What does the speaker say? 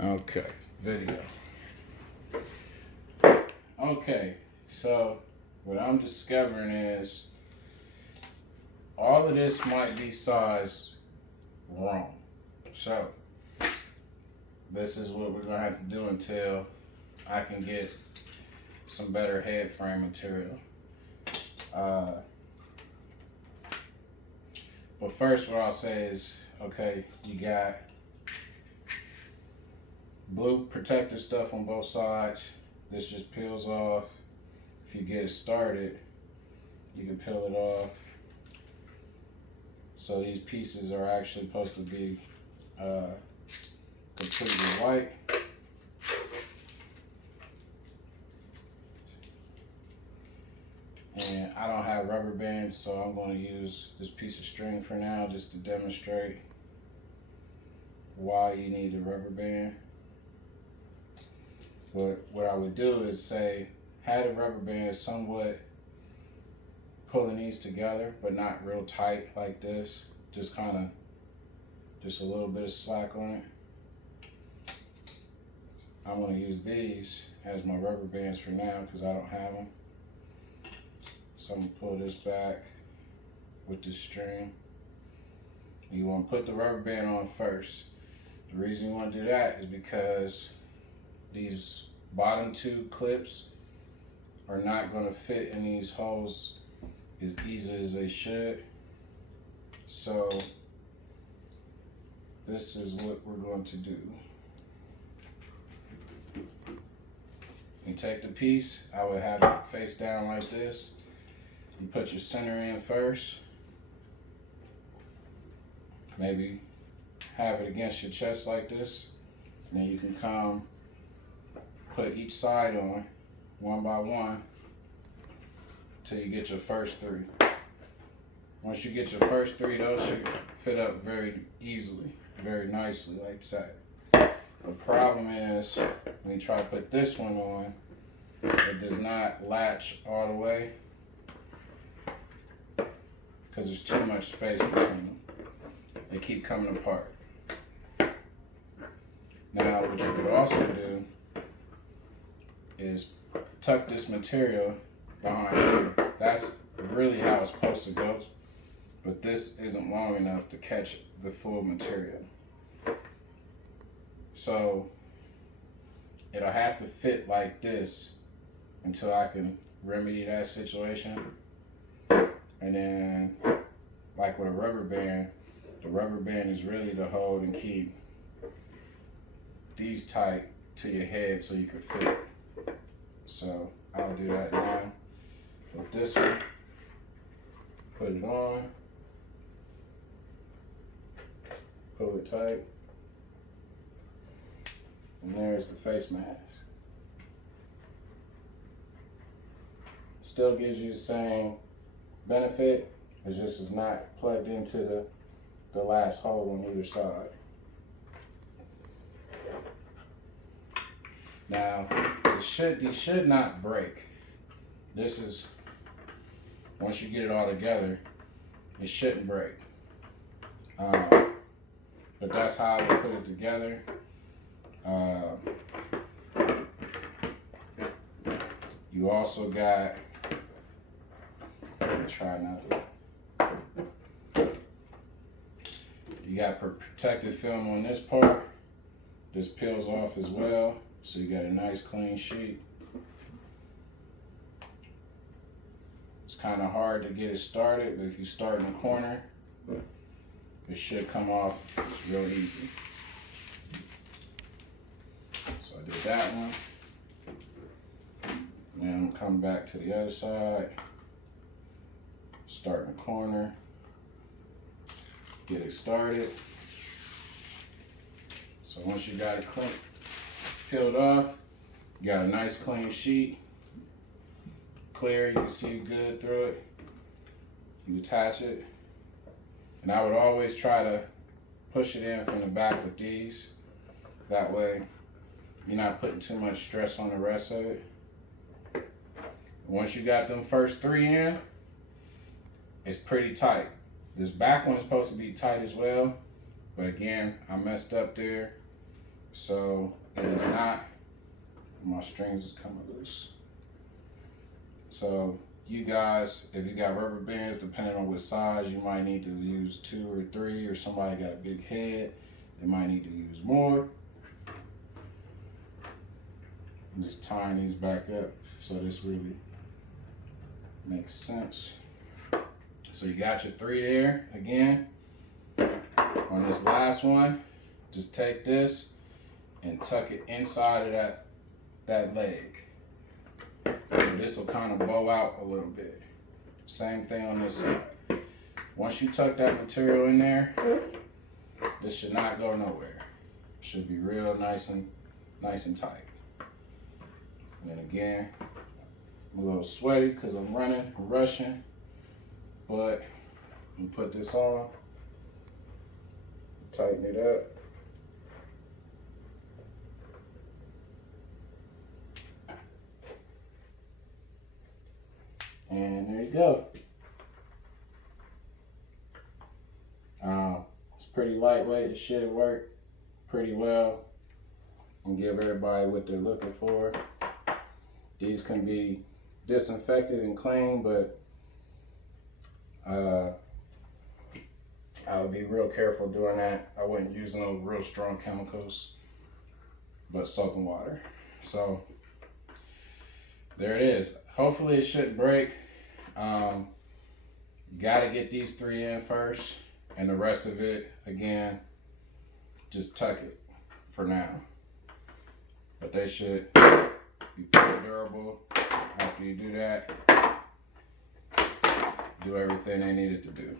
Okay, video. Okay, so what I'm discovering is all of this might be sized wrong. So this is what we're gonna have to do until I can get some better head frame material. But first, what I'll say is, okay, you got blue protective stuff on both sides. This just peels off. If you get it started, you can peel it off. So these pieces are actually supposed to be completely white. And I don't have rubber bands, so I'm going to use this piece of string for now just to demonstrate why you need the rubber band. But what I would do is say, have the rubber band somewhat pulling these together, but not real tight like this. Just kind of, just a little bit of slack on it. I'm going to use these as my rubber bands for now because I don't have them. So I'm going to pull this back with this string. You want to put the rubber band on first. The reason you want to do that is because these bottom two clips are not going to fit in these holes as easy as they should. So this is what we're going to do. You take the piece, I would have it face down like this. You put your center in first. Maybe have it against your chest like this. And then you can come put each side on one by one till you get your first three. Once you get your first three, those should fit up very easily, very nicely like that. The problem is when you try to put this one on, it does not latch all the way because there's too much space between them. They keep coming apart. Now what you could also do is tuck this material behind here. That's really how it's supposed to go, but this isn't long enough to catch the full material. So it'll have to fit like this until I can remedy that situation. And then, like with a rubber band, the rubber band is really to hold and keep these tight to your head so you can fit. So I'll do that now with this one. Put it on, pull it tight, and there's the face mask. Still gives you the same benefit, it just is not plugged into the last hole on either side. Now, these should not break. This is, once you get it all together, it shouldn't break. But that's how I would put it together. You also got, let me try not to. You got protective film on this part. This peels off as well, so you got a nice clean sheet. It's kind of hard to get it started, but if you start in the corner, it should come off real easy. So I did that one. Then come back to the other side. Start in the corner. Get it started. So once you got it peeled off, you got a nice clean sheet. Clear, you can see good through it. You attach it. And I would always try to push it in from the back with these. That way, you're not putting too much stress on the rest of it. Once you got them first three in, it's pretty tight. This back one's supposed to be tight as well, but again, I messed up there. So it is not, my strings is coming loose. So you guys, if you got rubber bands, depending on what size, you might need to use 2 or 3, or somebody got a big head, they might need to use more. I'm just tying these back up so this really makes sense. So you got your 3 there. Again, on this last one, just take this and tuck it inside of that leg. So this will kind of bow out a little bit. Same thing on this side. Once you tuck that material in there, this should not go nowhere. It should be real nice and tight. And again, I'm a little sweaty because I'm rushing, but I'm gonna put this on, tighten it up. And there you go. It's pretty lightweight. It should work pretty well and give everybody what they're looking for. These can be disinfected and cleaned, but I would be real careful doing that. I wouldn't use those real strong chemicals, but soap and water. So there it is. Hopefully it shouldn't break. You gotta get these 3 in first, and the rest of it, again, just tuck it for now. But they should be pretty durable. After you do that, do everything they needed to do.